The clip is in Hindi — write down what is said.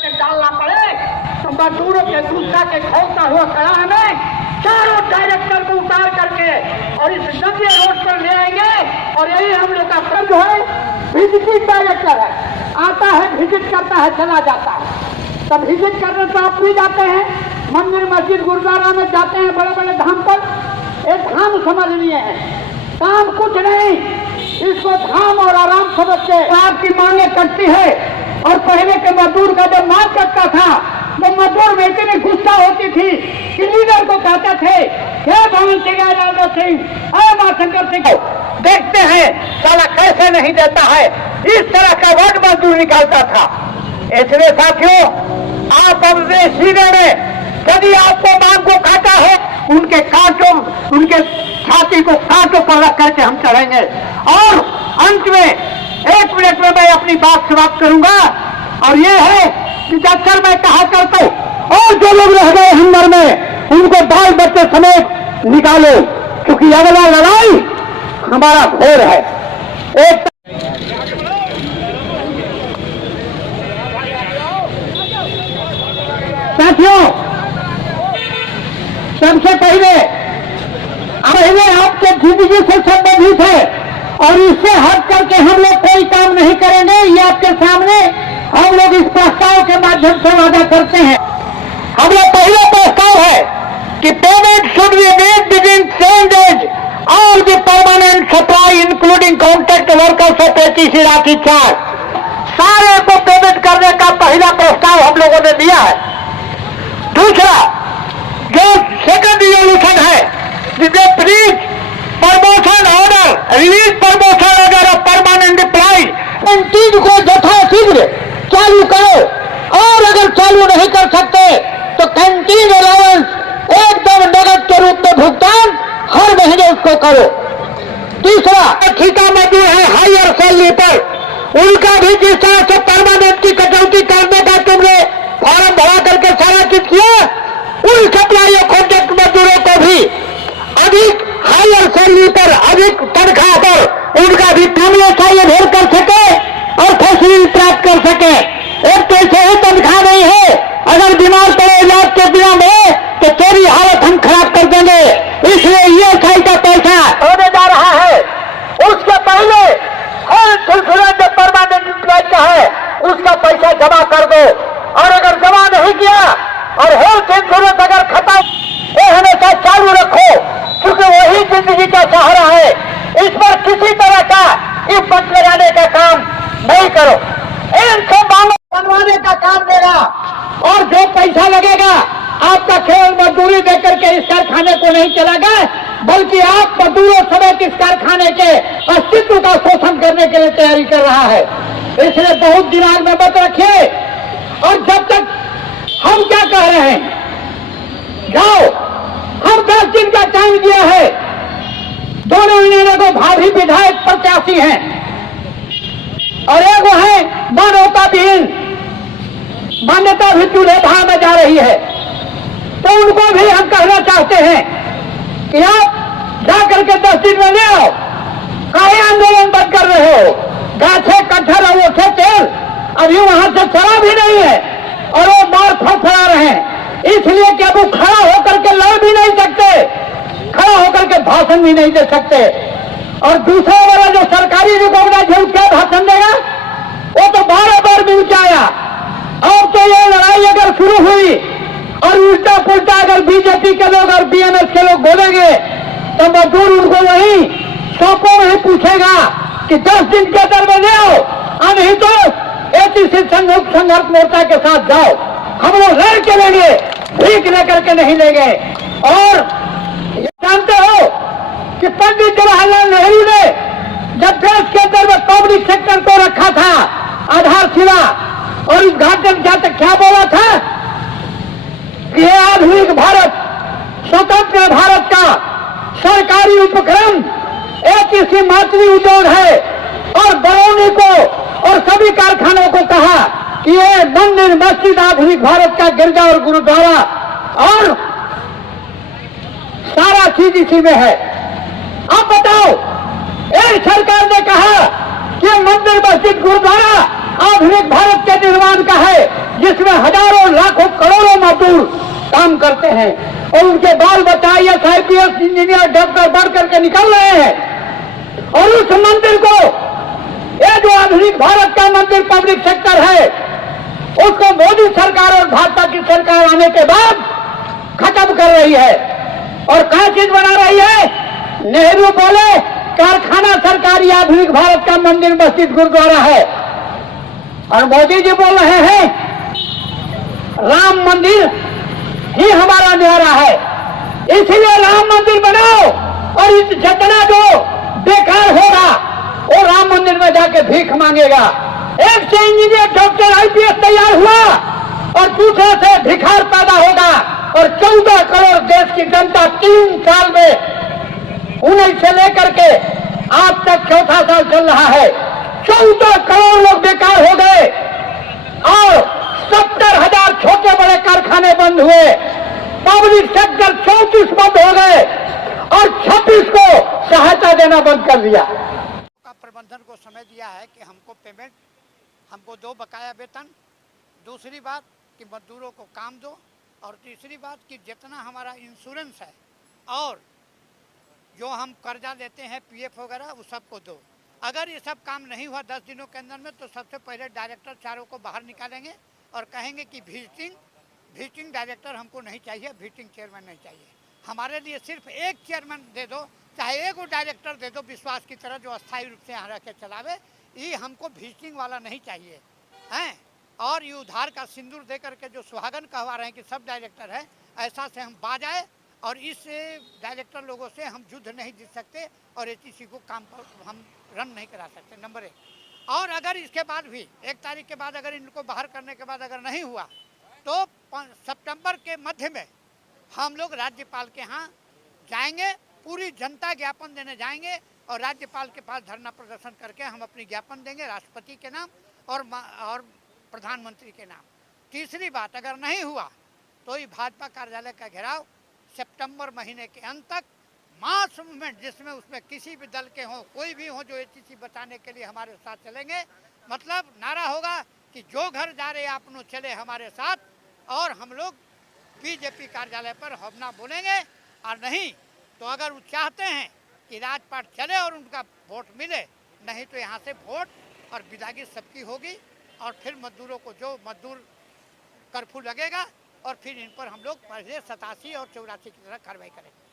डालना पड़े तो मजदूरों के गुस्सा के खोलता हुआ कड़ा में चारों डायरेक्टर को उतार करके और इस नंगे रोड पर ले आएंगे। और यही हम लोग का फर्ज है। विजिटिंग डायरेक्टर है, आता है, विजिट करता है, चला जाता है। तब विजिट करने तो आप भी जाते हैं, मंदिर मस्जिद गुरुद्वारा में जाते हैं, बड़े बड़े धाम पर। एक धाम समझ लिए हैं, काम कुछ नहीं, इसको धाम और आराम समझ के आपकी मांगे करती है। और पहले के मजदूर का जब मांग करता था तो मजदूर में इतनी गुस्सा होती थी कि लीडर को कहते थे, हे भवन सिंह, राजा सिंह, मां शंकर सिंह, देखते हैं साला कैसे नहीं देता है। इस तरह का वर्ड मजदूर निकालता था। इसलिए साथियों, आप अपने सीने में यदि आपको मांग को काटा है, उनके कांटों, उनके छाती को कांटों पर रख करके हम चढ़ेंगे। और अंत में 1 मिनट में मैं अपनी बात समाप्त करूंगा। और ये है कि अक्सर मैं कहा करता हूं, और जो लोग रह गए अंदर में उनको बाल बच्चे समेत निकालो, क्योंकि अगला लड़ाई हमारा घोर है। एक साथियों, सबसे पहले आपके जिंदगी से संबंधित है और इससे हट करके हम लोग कोई काम नहीं करेंगे। ये आपके सामने हम लोग इस प्रस्ताव के माध्यम से वादा करते हैं। हम लोग पहला प्रस्ताव है कि payment should be made within 7 days all the permanent supply including contract workers of ATC rakhi charge, सारे को पेमेंट करने का पहला प्रस्ताव हम लोगों ने दिया है। दूसरा, जो सेकंड रिजोल्यूशन है, जिसमें please promotion order, release promotion order of permanent employ, इन चीज को यथाशीघ्र चालू करो। और अगर चालू नहीं कर सकते तो कैंटीन अलाउंस एकदम नगद के रूप में भुगतान हर महीने उसको करो। तीसरा, ठेका मजदूर है हायर सैलरी पर, उनका भी जिस तरह से परमानेंट की कटौती करने का तुमने फॉर्म भरा करके सारा चीज किया, उन सप्लाई और कॉन्ट्रैक्ट मजदूरों को भी अधिक हायर सैलरी पर, अधिक तनख्वाह पर उनका भी मामले चाहिए भेद कर सके और फैसिलिटी प्राप्त कर सके। एक तो ऐसे ही तनख्वाह नहीं है, अगर बीमार पड़े इलाज के बिना में तो तेरी हालत हम खराब कर देंगे। इसलिए ये सही का पैसा होने जा रहा है। उसके पहले हेल्थ इंश्योरेंस जो परमानेंट एम्प्लॉय का है उसका पैसा जमा कर दो। और अगर जमा नहीं किया और हेल्थ इंश्योरेंस अगर खत्म, ये हमेशा चालू रखो, क्योंकि वही जिंदगी का सहारा है। इस पर किसी तरह का इफ्फत लगाने का काम नहीं करो। इनसे मांगो बनवाने का काम देगा और जो पैसा लगेगा आपका केवल मजदूरी देकर के इस कारखाने को नहीं चलाएगा, बल्कि आप मजदूरों समेत इस कारखाने के अस्तित्व का शोषण करने के लिए तैयारी कर रहा है। इसलिए बहुत दिमाग में मत रखिए। और जब तक हम क्या कह रहे हैं, जाओ, हम 10 दिन का टाइम दिया है। दोनों यूनियनों को भावी विधायक प्रत्याशी हैं और एक वो है मानवता विहीन, मान्यता भी चूल्हे भाव में जा रही है। तो उनको भी हम कहना चाहते हैं कि आप जाकर के 10 दिन में ले आओ। काहे आंदोलन बंद कर रहे हो? गाछे कट्ठर और ओछे तेल, अभी वहां से चला भी नहीं है और वो मार फड़फड़ा रहे हैं। इसलिए कि अब वो खड़ा होकर के लड़ भी नहीं सकते, खड़ा होकर के भाषण भी नहीं दे सकते। और दूसरा वाला जो सरकारी रिकॉग्नाइज है क्या भाषण देगा? वो तो बार मिल के आया। अब तो ये लड़ाई अगर शुरू हुई और उल्टा पुल्टा अगर बीजेपी के लोग और बीएमएस के लोग बोलेंगे तो मजदूर उनको वही शौकों में ही पूछेगा कि 10 दिन के अंदर में ले आओ, और नहीं तो ATC संघर्ष मोर्चा के साथ जाओ। हम लोग लड़ के लेंगे, भीख लेकर के नहीं लेंगे। और जानते हो कि पंडित जवाहरलाल नेहरू ने जब देश के अंदर में पब्लिक सेक्टर को रखा था आधारशिला और उद्घाटन क्या बोला था कि ये आधुनिक भारत, स्वतंत्र भारत का सरकारी उपक्रम ATC मातृ उद्योग है। और बरौनी को और सभी कारखानों को कहा कि ये मंदिर मस्जिद आधुनिक भारत का गिरजा और गुरुद्वारा और सारा चीज इसी में है। अब बताओ, एक सरकार ने कहा कि मंदिर मस्जिद गुरुद्वारा आधुनिक भारत के निर्माण का है, जिसमें हजारों लाखों करोड़ों मजदूर काम करते हैं और उनके बाल बच्चा IAS IPS इंजीनियर डॉक्टर बढ़ करके निकल रहे हैं। और उस मंदिर को, ये जो आधुनिक भारत का मंदिर पब्लिक सेक्टर है, उसको मोदी सरकार और भाजपा की सरकार आने के बाद खत्म कर रही है। और क्या चीज बना रही है? नेहरू बोले कारखाना सरकारी आधुनिक भारत का मंदिर मस्जिद गुरुद्वारा है, और मोदी जी बोल रहे हैं राम मंदिर ही हमारा न्यारा है, इसलिए राम मंदिर बनाओ और इस जितना जो बेकार होगा वो राम मंदिर में जाके भीख मांगेगा। एक से इंजीनियर डॉक्टर IPS तैयार हुआ और दूसरे से भिखार पैदा होगा। और 14 करोड़ देश की जनता 3 साल में 19 से लेकर के आज तक चौथा साल चल रहा है, 14 करोड़ लोग बेकार हो गए और 70,000 छोटे बड़े कारखाने बंद हुए, पब्लिक सेक्टर 34 बंद हो गए और 26 को सहायता देना बंद कर दिया। प्रबंधन को समय दिया है कि हमको पेमेंट, हमको दो बकाया वेतन, दूसरी बात कि मजदूरों को काम दो, और तीसरी बात कि जितना हमारा इंश्योरेंस है और जो हम कर्जा लेते हैं PF वगैरह वो सबको दो। अगर ये सब काम नहीं हुआ 10 दिनों के अंदर में तो सबसे पहले डायरेक्टर चारों को बाहर निकालेंगे और कहेंगे कि विजिटिंग डायरेक्टर हमको नहीं चाहिए, विजिटिंग चेयरमैन नहीं चाहिए, हमारे लिए सिर्फ एक चेयरमैन दे दो, चाहे एक वो डायरेक्टर दे दो विश्वास की तरह जो अस्थायी रूप से यहाँ रह के चलावे, ये हमको विजिटिंग वाला नहीं चाहिए हैं। और ये उधार का सिंदूर दे करके जो सुहागन कहवा रहे हैं कि सब डायरेक्टर है, ऐसा से हम बाज आए और इस डायरेक्टर लोगों से हम युद्ध नहीं जीत सकते और HEC को काम पर हम रन नहीं करा सकते, नंबर 1। और अगर इसके बाद भी 1 तारीख के बाद अगर इनको बाहर करने के बाद अगर नहीं हुआ तो सितंबर के मध्य में हम लोग राज्यपाल के यहाँ जाएंगे, पूरी जनता ज्ञापन देने जाएंगे और राज्यपाल के पास धरना प्रदर्शन करके हम अपनी ज्ञापन देंगे राष्ट्रपति के नाम और प्रधानमंत्री के नाम। तीसरी बात, अगर नहीं हुआ तो ये भाजपा कार्यालय का घेराव सितंबर महीने के अंत तक मास मूवमेंट, जिसमें उसमें किसी भी दल के हों, कोई भी हो, जो HEC बचाने के लिए हमारे साथ चलेंगे। मतलब नारा होगा कि जो घर जा रहे अपनों चले हमारे साथ, और हम लोग BJP कार्यालय पर हमला बोलेंगे। और नहीं तो अगर वो चाहते हैं कि राजपाट चले और उनका वोट मिले, नहीं तो यहाँ से वोट और विदागी सबकी होगी और फिर मजदूरों को जो मजदूर कर्फ्यू लगेगा और फिर इन पर हम लोग पहले 87 और 84 की तरह कार्रवाई करेंगे।